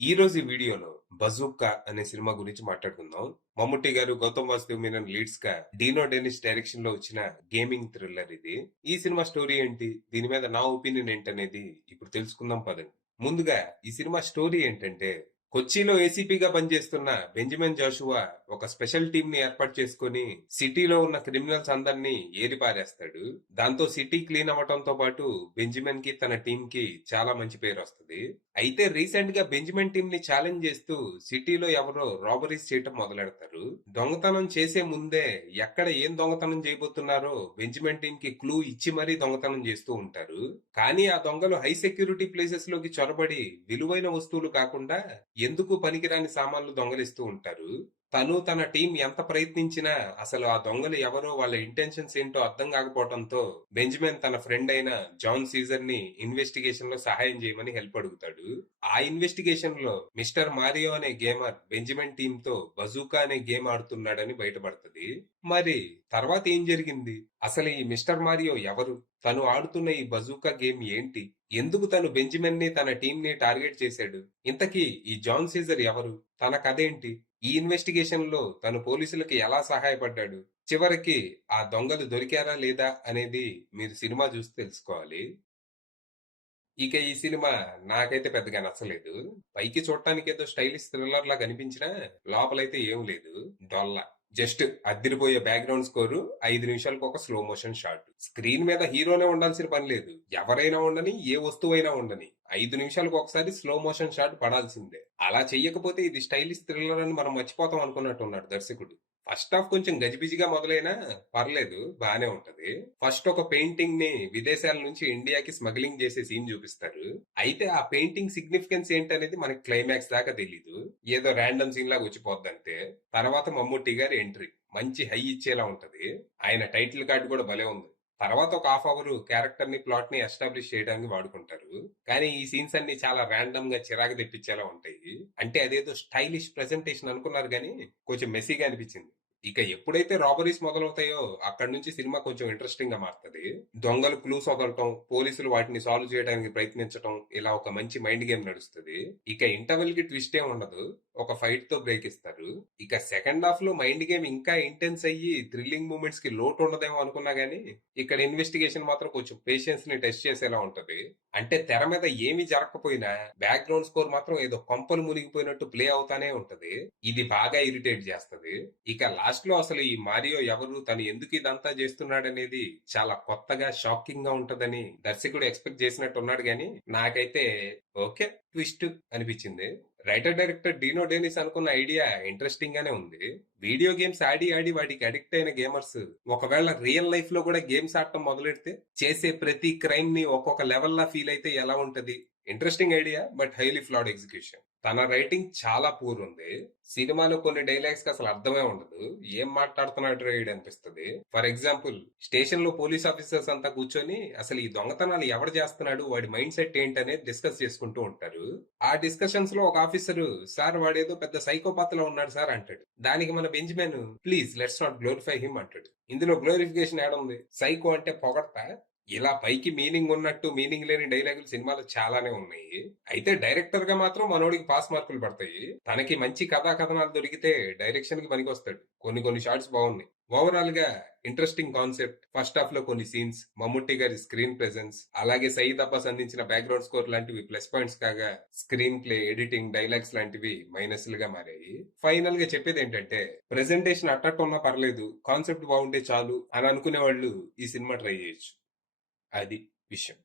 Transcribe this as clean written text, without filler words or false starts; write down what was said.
ఈ రోజు ఈ వీడియోలో బజూకా అనే సినిమా గురించి మాట్లాడుకుందాం. మమ్ముట్టి గారు, గౌతమ్ వాసుదేవ్ మీనన్ లీడ్స్ గా డీనో డెనిస్ డైరెక్షన్ లో వచ్చిన గేమింగ్ థ్రిల్లర్ ఇది. ఈ సినిమా స్టోరీ ఏంటి, దీని మీద నా ఒపీనియన్ ఏంటనేది ఇప్పుడు తెలుసుకుందాం పదండి. ముందుగా ఈ సినిమా స్టోరీ ఏంటంటే, కొచ్చిలో ఏసీపీగా పనిచేస్తున్న బెంజమిన్ జాషువా ఒక స్పెషల్ టీం ని ఏర్పాటు చేసుకుని సిటీలో ఉన్న క్రిమినల్స్ అందరినీ ఏరిపారేస్తాడు. దాంతో సిటీ క్లీన్ అవ్వటంతో పాటు బెంజమిన్ కి తన టీం కి చాలా మంచి పేరు వస్తుంది. అయితే రీసెంట్ గా బెంజమిన్ టీం ని ఛాలెంజ్ చేస్తూ సిటీలో ఎవరో రాబరీస్ చేయటం మొదలెడతారు. దొంగతనం చేసే ముందే ఎక్కడ ఏం దొంగతనం చేయబోతున్నారో బెంజమిన్ టీం కి క్లూ ఇచ్చి మరీ దొంగతనం చేస్తూ ఉంటారు. కానీ ఆ దొంగలు హై సెక్యూరిటీ ప్లేసెస్ లోకి చొరబడి విలువైన వస్తువులు కాకుండా ఎందుకు పనికిరాని సామాన్లు దొంగలిస్తూ ఉంటారు. తను తన టీం ఎంత ప్రయత్నించినా అసలు ఆ దొంగలు ఎవరో, వాళ్ళ ఇంటెన్షన్స్ ఏంటో అర్థం కాకపోవడంతో బెంజమిన్ తన ఫ్రెండ్ అయిన జాన్ సీజర్ ని ఇన్వెస్టిగేషన్ లో సహాయం చేయమని హెల్ప్ అడుగుతాడు. ఆ ఇన్వెస్టిగేషన్ లో మిస్టర్ మారియో అనే గేమర్ బెంజమిన్ టీమ్ తో బజూకా అనే గేమ్ ఆడుతున్నాడని బయటపడుతుంది. మరి తర్వాత ఏం జరిగింది, అసలు ఈ మిస్టర్ మారియో ఎవరు, తను ఆడుతున్న ఈ బజూకా గేమ్ ఏంటి, ఎందుకు తను బెంజమిన్ ని తన టీం ని టార్గెట్ చేశాడు, ఇంతకీ ఈ జాన్ సీజర్ ఎవరు, తన కథేంటి, ఈ ఇన్వెస్టిగేషన్ లో తను పోలీసులకి ఎలా సహాయపడ్డాడు, చివరికి ఆ దొంగలు దొరికారా లేదా అనేది మీరు సినిమా చూసి తెలుసుకోవాలి. ఇక ఈ సినిమా నాకైతే పెద్దగా నచ్చలేదు. పైకి చూడటానికి ఏదో స్టైలిష్ థ్రిల్లర్ లా కనిపించినా లోపలైతే ఏం లేదు, డొల్ల. జస్ట్ అదిరిపోయే బ్యాక్గ్రౌండ్ స్కోరు, 5 నిమిషాలకు ఒక స్లో మోషన్ షాట్. స్క్రీన్ మీద హీరోనే ఉండాల్సిన పని లేదు, ఎవరైనా ఉండని, ఏ వస్తువైనా ఉండని, 5 నిమిషాలకు ఒకసారి స్లో మోషన్ షాట్ పడాల్సిందే. అలా చెయ్యకపోతే ఇది స్టైలిష్ థ్రిల్లర్ అని మనం మర్చిపోతాం అనుకున్నట్టున్నాడు దర్శకుడు. ఫస్ట్ హాఫ్ కొంచెం గజిబిజిగా మొదలైనా పర్లేదు, బానే ఉంటది. ఫస్ట్ ఒక పెయింటింగ్ ని విదేశాల నుంచి ఇండియాకి స్మగ్లింగ్ చేసే సీన్ చూపిస్తారు. అయితే ఆ పెయింటింగ్ సిగ్నిఫికెన్స్ ఏంటనేది మనకి క్లైమాక్స్ దాకా తెలీదు, ఏదో ర్యాండమ్ సీన్ లాగా వచ్చిపోద్దంతే. తర్వాత మమ్ముట్టి గారి ఎంట్రీ మంచి హై ఇచ్చేలా ఉంటది. ఆయన టైటిల్ కార్డు కూడా భలే ఉంది. తర్వాత ఒక హాఫ్ అవర్ క్యారెక్టర్ ని, ప్లాట్ ని ఎస్టాబ్లిష్ చేయడానికి వాడుకుంటారు. కానీ ఈ సీన్స్ అన్ని చాలా ర్యాండమ్ గా చిరాకు తెప్పించేలా ఉంటాయి. అంటే అదేదో స్టైలిష్ ప్రెజెంటేషన్ అనుకున్నారు కానీ కొంచెం మెస్సీగా అనిపించింది. ఇక ఎప్పుడైతే రాబరీస్ మొదలవుతాయో అక్కడి నుంచి సినిమా కొంచెం ఇంట్రెస్టింగ్ గా మారుతుంది. దొంగలు క్లూస్ వదలటం, పోలీసులు వాటిని సాల్వ్ చేయడానికి ప్రయత్నించటం, ఇలా ఒక మంచి మైండ్ గేమ్ నడుస్తుంది. ఇక ఇంటర్వెల్ కి ట్విస్ట్ ఏం ఉండదు, ఒక ఫైట్ తో బ్రేక్ ఇస్తారు. ఇక సెకండ్ హాఫ్ లో మైండ్ గేమ్ ఇంకా ఇంటెన్స్ అయ్యి థ్రిల్లింగ్ మూమెంట్స్ కి లోటు ఉండదేమో అనుకున్నా గానీ ఇక్కడ ఇన్వెస్టిగేషన్ మాత్రం కొంచెం పేషెన్స్ ని టెస్ట్ చేసేలా ఉంటది. అంటే తెర మీద ఏమీ జరగకపోయినా బ్యాక్గ్రౌండ్ స్కోర్ మాత్రం ఏదో కొంపలు మునిగిపోయినట్టు ప్లే అవుతానే ఉంటది. ఇది బాగా ఇరిటేట్ చేస్తది. ఇక లాస్ట్ లో అసలు ఈ మారియో ఎవరు, తను ఎందుకు ఇదంతా చేస్తున్నాడనేది చాలా కొత్తగా షాకింగ్ గా ఉంటదని దర్శకుడు ఎక్స్పెక్ట్ చేసినట్టు ఉన్నాడు గాని నాకైతే ఓకే ట్విస్ట్ అనిపించింది. రైటర్ డైరెక్టర్ డీనో డేనిస్ అనుకున్న ఐడియా ఇంట్రెస్టింగ్ గానే ఉంది. వీడియో గేమ్స్ ఆడి ఆడి వాటికి అడిక్ట్ అయిన గేమర్స్ ఒకవేళ రియల్ లైఫ్ లో కూడా గేమ్స్ ఆడటం మొదలెడితే చేసే ప్రతి క్రైమ్ ని ఒక్కొక్క లెవెల్ లా ఫీల్ అయితే ఎలా ఉంటది. Interesting idea, but highly ఫ్లాడ్ execution. తన రైటింగ్ చాలా పూర్ ఉంది. సినిమాలో కొన్ని డైలాగ్స్ కి అసలు అర్థమే ఉండదు, ఏం మాట్లాడుతున్నాడు రైడ్ అనిపిస్తుంది. ఫర్ ఎగ్జాంపుల్, స్టేషన్ లో పోలీస్ ఆఫీసర్స్ అంతా కూర్చొని అసలు ఈ దొంగతనాలు ఎవరు చేస్తున్నాడు, వాడి మైండ్ సెట్ ఏంటనేది డిస్కస్ చేసుకుంటూ ఉంటారు. ఆ డిస్కషన్స్ లో ఒక ఆఫీసర్, సార్ వాడేదో పెద్ద సైకోపాత్ లో ఉన్నాడు సార్ అంటాడు. దానికి మన Benjamin, please let's not glorify him అంటాడు. ఇందులో గ్లోరిఫికేషన్ ఏడుంది, సైకో అంటే పొగడతా. ఇలా పైకి మీనింగ్ ఉన్నట్టు మీనింగ్ లేని డైలాగులు సినిమాలో చాలానే ఉన్నాయి. అయితే డైరెక్టర్ గా మాత్రం మనోడికి పాస్ మార్కులు పడతాయి. తనకి మంచి కథా కథనాలు దొరికితే డైరెక్షన్ కి పనికొస్తాడు. కొన్ని కొన్ని షార్ట్స్ బాగున్నాయి. ఓవరాల్ గా ఇంట్రెస్టింగ్ కాన్సెప్ట్, ఫస్ట్ హాఫ్ లో కొన్ని సీన్స్, మమ్ముట్టి గారి స్క్రీన్ ప్రెజెన్స్, అలాగే సయీద్ అబ్బాస్ అందించిన బ్యాక్గ్రౌండ్ స్కోర్ లాంటివి ప్లస్ పాయింట్స్ కాగా, స్క్రీన్ ప్లే, ఎడిటింగ్, డైలాగ్స్ లాంటివి మైనస్లుగా మారాయి. ఫైనల్ గా చెప్పేది ఏంటంటే, ప్రెజెంటేషన్ అట్టట్టు ఉన్నా పర్లేదు, కాన్సెప్ట్ బాగుంటే చాలు అని అనుకునే వాళ్ళు ఈ సినిమా ట్రై చేయొచ్చు. అది విషయం.